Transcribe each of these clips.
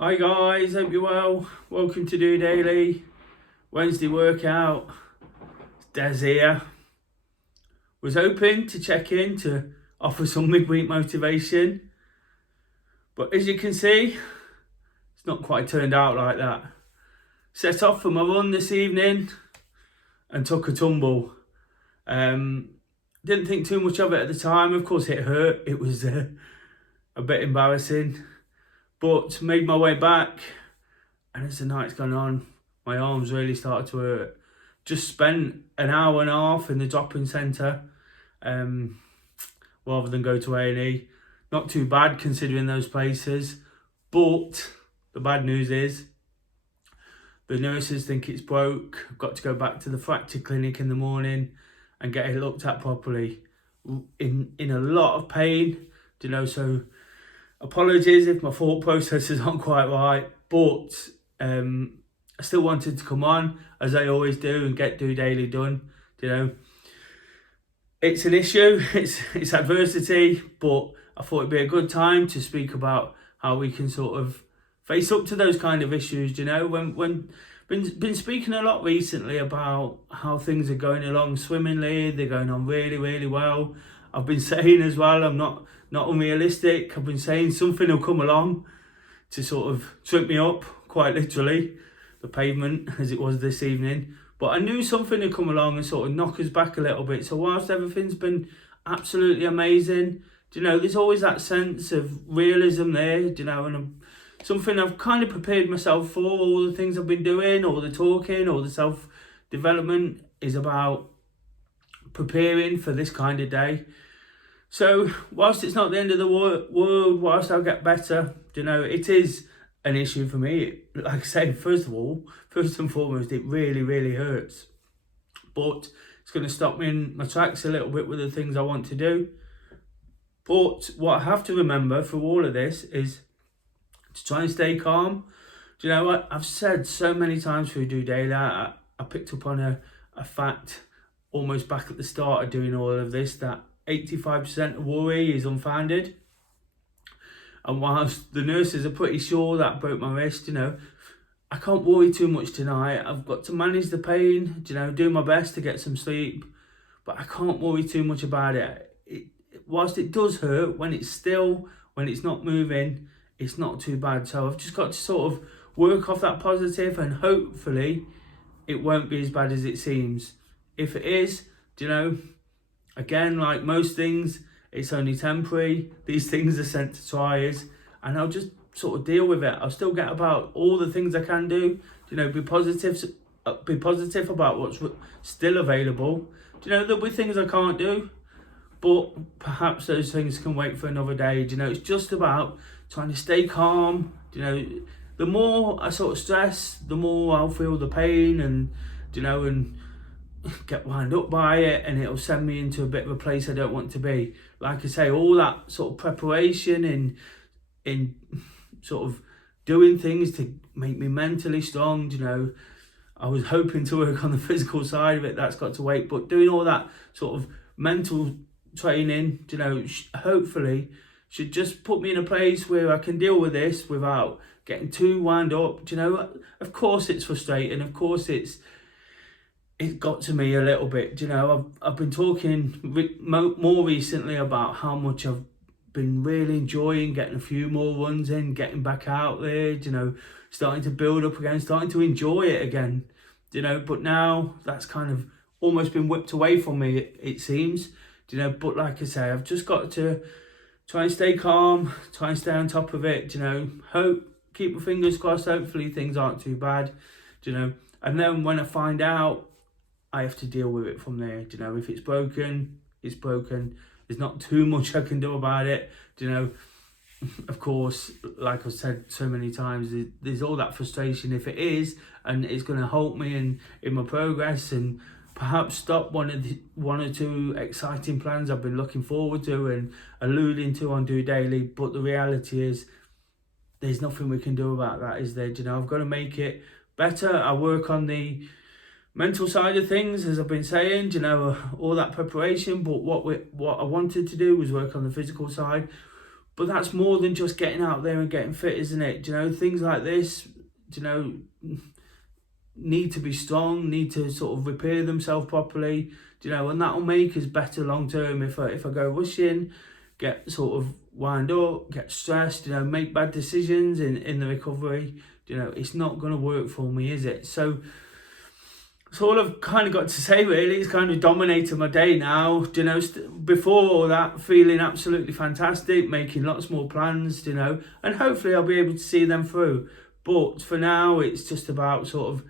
Hi guys, hope you're well. Welcome to DOdaily. Wednesday workout. It's Des here. Was hoping to check in to offer some midweek motivation, but as you can see, it's not quite turned out like that. Set off for my run this evening and took a tumble. Didn't think too much of it at the time. Of course, it hurt. It was a bit embarrassing, but made my way back. And as the night's gone on, my arms really started to hurt. Just spent an hour and a half in the drop-in centre rather than go to A&E. Not too bad considering those places. But the bad news is the nurses think it's broke. I've got to go back to the fracture clinic in the morning and get it looked at properly. In a lot of pain, so apologies if my thought process is not quite right, but I still wanted to come on, as I always do, and get DOdaily done. It's an issue, it's adversity, but I thought it'd be a good time to speak about how we can sort of face up to those kind of issues. When been speaking a lot recently about how things are going along swimmingly, they're going on really, really well. I've been saying as well, I'm not unrealistic. I've been saying something will come along to sort of trip me up, quite literally, the pavement as it was this evening. But I knew something would come along and sort of knock us back a little bit. So whilst everything's been absolutely amazing, there's always that sense of realism there, and something I've kind of prepared myself for. All the things I've been doing, all the talking, all the self-development is about preparing for this kind of day. So whilst it's not the end of the world, whilst I'll get better, it is an issue for me. Like I say, first and foremost, it really, really hurts. But it's going to stop me in my tracks a little bit with the things I want to do. But what I have to remember through all of this is to try and stay calm. Do you know what? I've said so many times through DOdaily, I picked up on a fact almost back at the start of doing all of this, that 85% of worry is unfounded. And whilst the nurses are pretty sure that broke my wrist, I can't worry too much tonight. I've got to manage the pain, do my best to get some sleep, but I can't worry too much about it. Whilst it does hurt, when it's not moving, it's not too bad. So I've just got to sort of work off that positive, and hopefully it won't be as bad as it seems. If it is, again, like most things, it's only temporary. These things are sent to tryers, and I'll just sort of deal with it. I'll still get about all the things I can do. Be positive about what's still available. There'll be things I can't do, but perhaps those things can wait for another day. It's just about trying to stay calm. The more I sort of stress, the more I'll feel the pain and get wound up by it, and it'll send me into a bit of a place I don't want to be. Like I say, all that sort of preparation in sort of doing things to make me mentally strong. I was hoping to work on the physical side of it. That's got to wait. But doing all that sort of mental training, hopefully should just put me in a place where I can deal with this without getting too wound up. Of course it's frustrating. Of course it got to me a little bit. I've been talking more recently about how much I've been really enjoying getting a few more runs in, getting back out there, starting to build up again, starting to enjoy it again, but now that's kind of almost been whipped away from me, it seems, but like I say, I've just got to try and stay calm, try and stay on top of it, keep my fingers crossed, hopefully things aren't too bad, and then when I find out, I have to deal with it from there. If it's broken, it's broken. There's not too much I can do about it. Of course, like I've said so many times, there's all that frustration if it is, and it's going to halt me in my progress and perhaps stop one or two exciting plans I've been looking forward to and alluding to on DOdaily. But the reality is, there's nothing we can do about that, is there? I've got to make it better. I work on the mental side of things, as I've been saying, all that preparation, but what I wanted to do was work on the physical side. But that's more than just getting out there and getting fit, isn't it? Do you know, things like this, do you know, need to be strong, need to sort of repair themselves properly, do you know, and that'll make us better long term. If I go rushing, get sort of wind up, get stressed, you know, make bad decisions in the recovery, you know, it's not going to work for me, is it? So all I've kind of got to say really, it's kind of dominated my day now, you know. Before all that, feeling absolutely fantastic, making lots more plans, you know, and hopefully I'll be able to see them through. But for now, it's just about sort of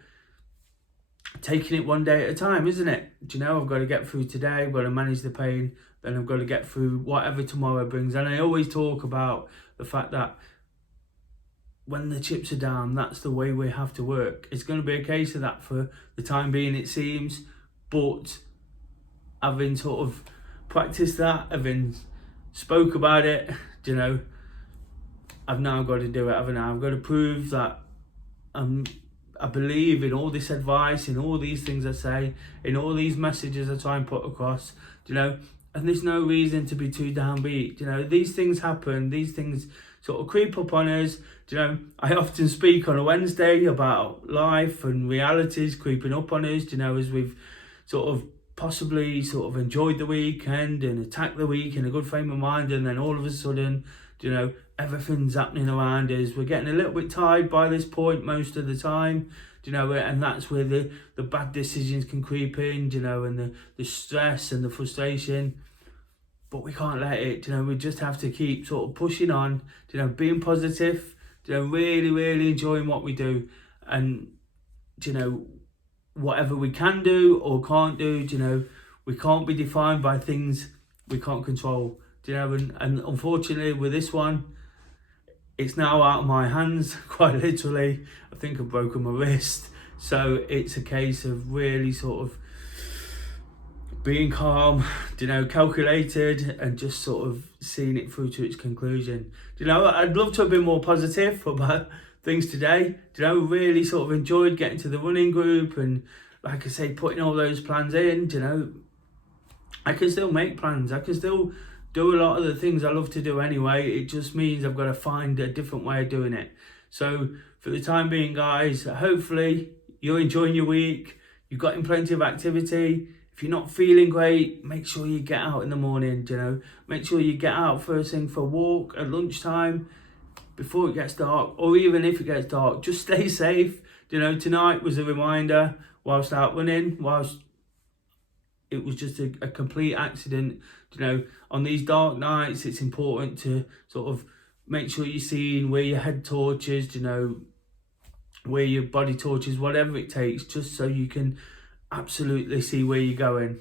taking it one day at a time, isn't it? Do you know, I've got to get through today, I've got to manage the pain, then I've got to get through whatever tomorrow brings. And I always talk about the fact that when the chips are down, that's the way we have to work. It's going to be a case of that for the time being, it seems, but having sort of practiced that, having spoke about it, you know, I've now got to do it, haven't I? I've got to prove that I believe in all this advice, in all these things I say, in all these messages I try and put across, you know, and there's no reason to be too downbeat. You know, these things happen, these things sort of creep up on us. You know, I often speak on a Wednesday about life and realities creeping up on us, you know, as we've sort of possibly sort of enjoyed the weekend and attacked the week in a good frame of mind, and then all of a sudden, you know, everything's happening around us. We're getting a little bit tired by this point most of the time, you know, and that's where the bad decisions can creep in, you know, and the stress and the frustration. But we can't let it, you know, we just have to keep sort of pushing on, you know, being positive, you know, really, really enjoying what we do. And, you know, whatever we can do or can't do, you know, we can't be defined by things we can't control, you know, and unfortunately with this one, it's now out of my hands, quite literally. I think I've broken my wrist. So it's a case of really sort of being calm, you know, calculated, and just sort of seeing it through to its conclusion. You know, I'd love to have been more positive about things today. You know, really sort of enjoyed getting to the running group and, like I say, putting all those plans in. You know, I can still make plans. I can still do a lot of the things I love to do anyway. It just means I've got to find a different way of doing it. So for the time being, guys, hopefully you're enjoying your week. You've got in plenty of activity. If you're not feeling great, make sure you get out in the morning, you know. Make sure you get out first thing for a walk at lunchtime before it gets dark, or even if it gets dark, just stay safe. You know, tonight was a reminder whilst out running, whilst it was just a complete accident. You know, on these dark nights, it's important to sort of make sure you're seeing where your head torches, you know, where your body torches, whatever it takes, just so you can absolutely see where you're going.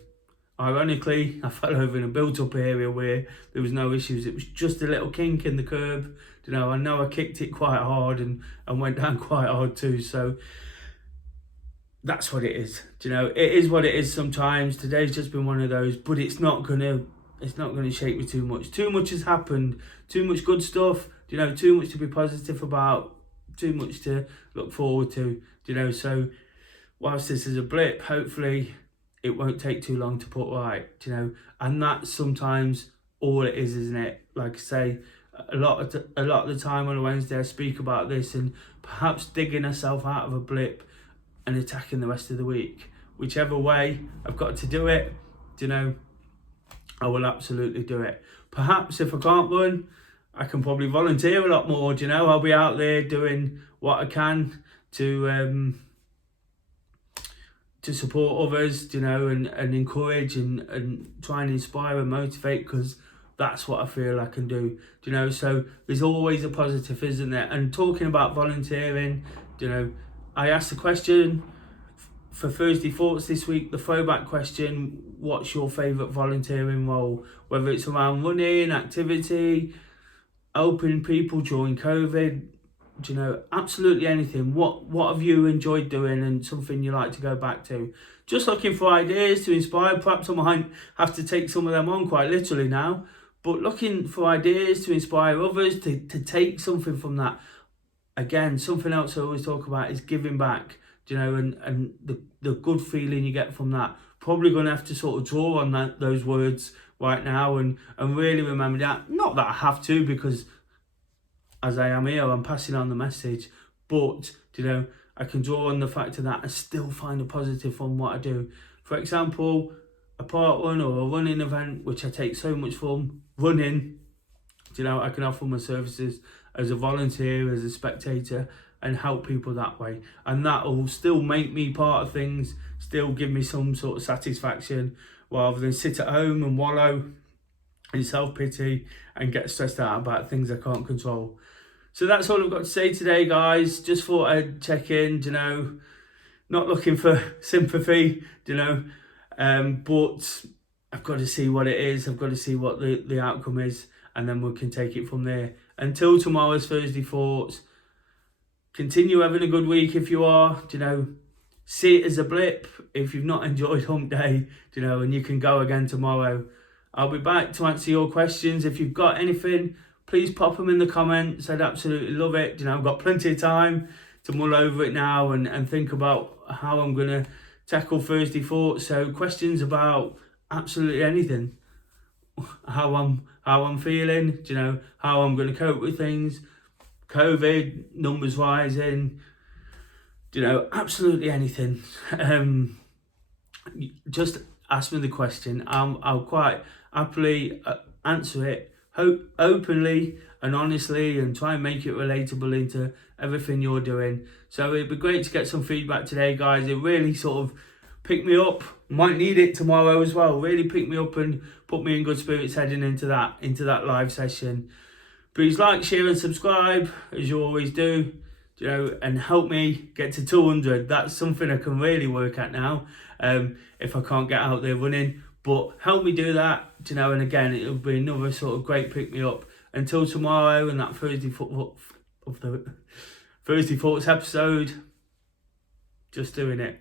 Ironically, I fell over in a built-up area where there was no issues. It was just a little kink in the curb. You know, I know I kicked it quite hard and went down quite hard too. So that's what it is. You know, it is what it is sometimes. Today's just been one of those, but it's not gonna shake me too much. Too much has happened. Too much good stuff. You know, too much to be positive about. Too much to look forward to. You know, so whilst this is a blip, hopefully it won't take too long to put right, you know, and that's sometimes all it is, isn't it? Like I say, a lot of the time on a Wednesday I speak about this and perhaps digging myself out of a blip and attacking the rest of the week. Whichever way I've got to do it, you know, I will absolutely do it. Perhaps if I can't run, I can probably volunteer a lot more, you know. I'll be out there doing what I can to support others, you know, and encourage and try and inspire and motivate, because that's what I feel I can do, you know. So there's always a positive, isn't there? And talking about volunteering, you know, I asked the question for Thursday Thoughts this week, the throwback question: what's your favourite volunteering role? Whether it's around running, activity, helping people during COVID, you know, absolutely anything. What have you enjoyed doing and something you like to go back to? Just looking for ideas to inspire. Perhaps I might have to take some of them on quite literally now, but looking for ideas to inspire others to take something from that. Again, something else I always talk about is giving back, you know, and the good feeling you get from that. Probably going to have to sort of draw on those words right now, and really remember that. Not that I have to, because as I am here, I'm passing on the message, but I can draw on the fact of that and still find a positive from what I do. For example, a park run or a running event, which I take so much fun running. I can offer my services as a volunteer, as a spectator, and help people that way. And that will still make me part of things, still give me some sort of satisfaction, rather than sit at home and wallow in self-pity and get stressed out about things I can't control. So that's all I've got to say today, guys. Just thought I'd check in, not looking for sympathy, but I've got to see what it is. I've got to see what the outcome is, and then we can take it from there. Until tomorrow's Thursday Thoughts, continue having a good week if you are, see it as a blip if you've not enjoyed Hump Day, and you can go again tomorrow. I'll be back to answer your questions. If you've got anything, please pop them in the comments. I'd absolutely love it. I've got plenty of time to mull over it now and think about how I'm going to tackle Thursday Thoughts. So questions about absolutely anything. How I'm feeling, how I'm going to cope with things. COVID, numbers rising, absolutely anything. Just ask me the question. I'll quite happily answer it openly and honestly, and try and make it relatable into everything you're doing. So it'd be great to get some feedback today, guys. It really sort of picked me up. Might need it tomorrow as well. Really pick me up and put me in good spirits heading into that live session. Please like, share and subscribe as you always do, and help me get to 200. That's something I can really work at now, if I can't get out there running. But help me do that, and again, it'll be another sort of great pick me up. Until tomorrow and that Thursday Thoughts episode, just doing it.